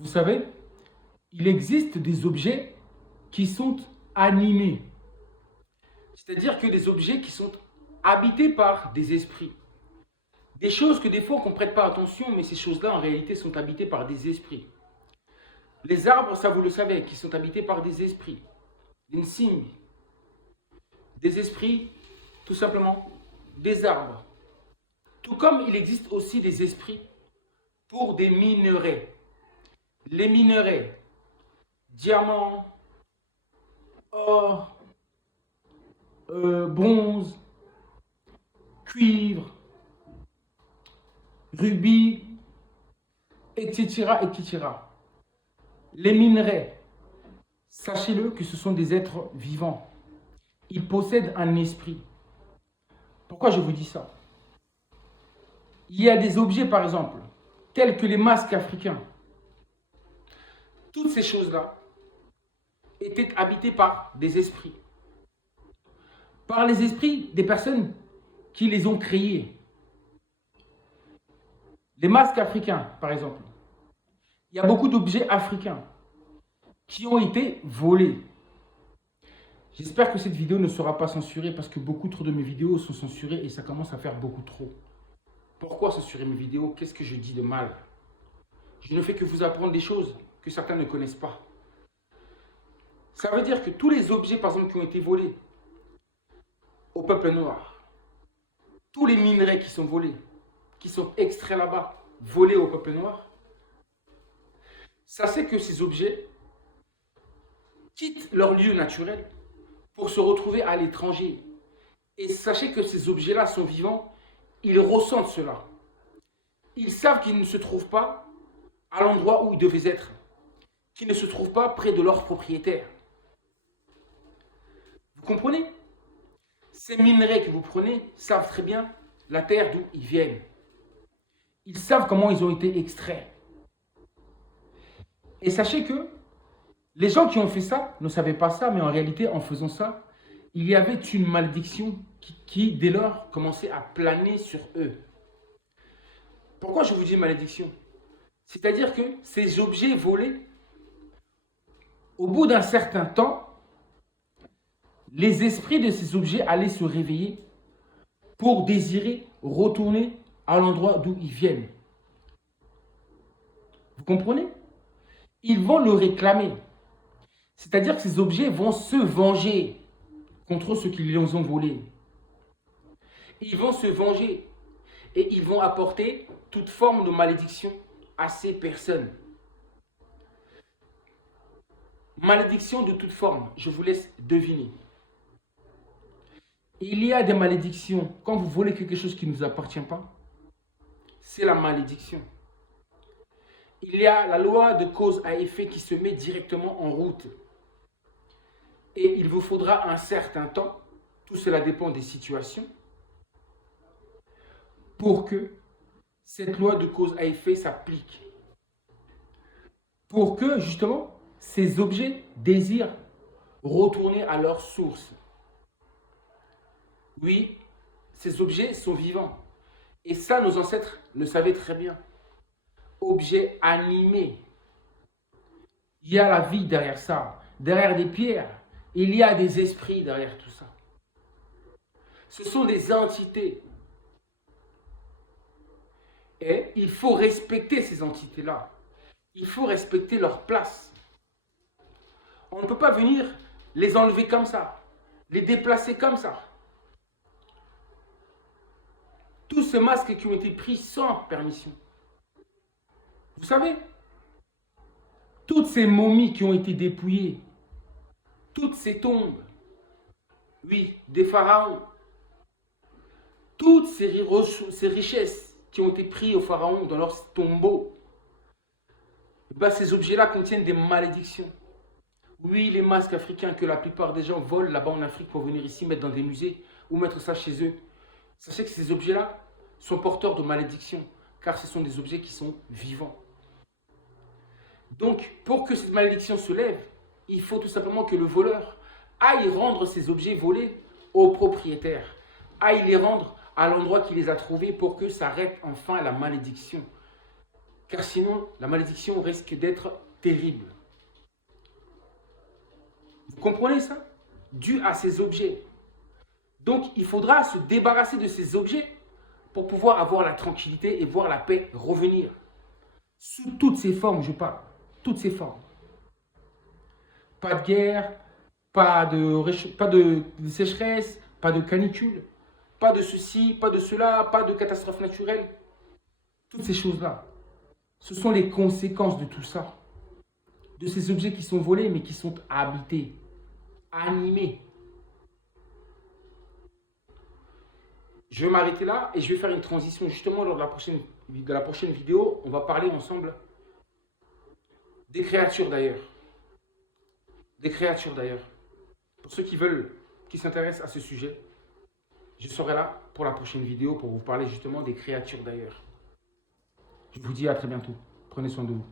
Vous savez, il existe des objets qui sont animés. C'est-à-dire que des objets qui sont habités par des esprits. Des choses que des fois on ne prête pas attention, mais ces choses-là en réalité sont habitées par des esprits. Les arbres, ça vous le savez, qui sont habités par des esprits. Les Nsimbi. Des esprits, tout simplement, des arbres. Tout comme il existe aussi des esprits pour des minerais. Les minerais, diamants, or, bronze, cuivre, rubis, etc., etc. Les minerais, sachez-le que ce sont des êtres vivants. Ils possèdent un esprit. Pourquoi je vous dis ça? Il y a des objets, par exemple, tels que les masques africains. Toutes ces choses-là étaient habitées par des esprits. Par les esprits des personnes qui les ont créés. Les masques africains, par exemple. Il y a beaucoup d'objets africains qui ont été volés. J'espère que cette vidéo ne sera pas censurée parce que beaucoup trop de mes vidéos sont censurées et ça commence à faire beaucoup trop. Pourquoi censurer mes vidéos? Qu'est-ce que je dis de mal? Je ne fais que vous apprendre des choses que certains ne connaissent pas. Ça veut dire que tous les objets, par exemple, qui ont été volés au peuple noir, tous les minerais qui sont volés, qui sont extraits là-bas, volés au peuple noir, sachez que ces objets quittent leur lieu naturel pour se retrouver à l'étranger. Et sachez que ces objets-là sont vivants, ils ressentent cela. Ils savent qu'ils ne se trouvent pas à l'endroit où ils devaient être, qu'ils ne se trouvent pas près de leur propriétaire. Vous comprenez? Ces minerais que vous prenez savent très bien la terre d'où ils viennent. Ils savent comment ils ont été extraits. Et sachez que les gens qui ont fait ça ne savaient pas ça, mais en réalité, en faisant ça, il y avait une malédiction qui dès lors, commençait à planer sur eux. Pourquoi je vous dis malédiction? C'est-à-dire que ces objets volés, au bout d'un certain temps, les esprits de ces objets allaient se réveiller pour désirer retourner à l'endroit d'où ils viennent. Vous comprenez? Ils vont le réclamer. C'est-à-dire que ces objets vont se venger contre ceux qui les ont volés. Ils vont se venger et ils vont apporter toute forme de malédiction à ces personnes. Malédiction de toute forme, je vous laisse deviner. Il y a des malédictions. Quand vous volez quelque chose qui ne vous appartient pas, c'est la malédiction. Il y a la loi de cause à effet qui se met directement en route. Et il vous faudra un certain temps, tout cela dépend des situations, pour que cette loi de cause à effet s'applique. Pour que, justement, ces objets désirent retourner à leur source. Oui, ces objets sont vivants. Et ça, nos ancêtres le savaient très bien. Objets animés. Il y a la vie derrière ça. Derrière des pierres, il y a des esprits derrière tout ça. Ce sont des entités. Et il faut respecter ces entités-là. Il faut respecter leur place. On ne peut pas venir les enlever comme ça, les déplacer comme ça. Tous ces masques qui ont été pris sans permission. Vous savez, toutes ces momies qui ont été dépouillées, toutes ces tombes, oui, des pharaons, toutes ces richesses qui ont été prises aux pharaons dans leurs tombeaux, ben, ces objets-là contiennent des malédictions. Oui, les masques africains que la plupart des gens volent là-bas en Afrique pour venir ici mettre dans des musées ou mettre ça chez eux. Sachez que ces objets-là sont porteurs de malédictions, car ce sont des objets qui sont vivants. Donc, pour que cette malédiction se lève, il faut tout simplement que le voleur aille rendre ces objets volés au propriétaire, aille les rendre à l'endroit qu'il les a trouvés pour que s'arrête enfin la malédiction. Car sinon, la malédiction risque d'être terrible. Vous comprenez ça? Dû à ces objets. Donc, il faudra se débarrasser de ces objets pour pouvoir avoir la tranquillité et voir la paix revenir. Sous toutes ces formes, je parle. Toutes ces formes. Pas de guerre, pas de sécheresse, pas de canicule, pas de ceci, pas de cela, pas de catastrophe naturelle. Toutes ces choses-là, ce sont les conséquences de tout ça. De ces objets qui sont volés, mais qui sont habités, animés. Je vais m'arrêter là et je vais faire une transition justement lors de la prochaine vidéo. On va parler ensemble des créatures d'ailleurs. Des créatures d'ailleurs. Pour ceux qui veulent, qui s'intéressent à ce sujet, je serai là pour la prochaine vidéo pour vous parler justement des créatures d'ailleurs. Je vous dis à très bientôt. Prenez soin de vous.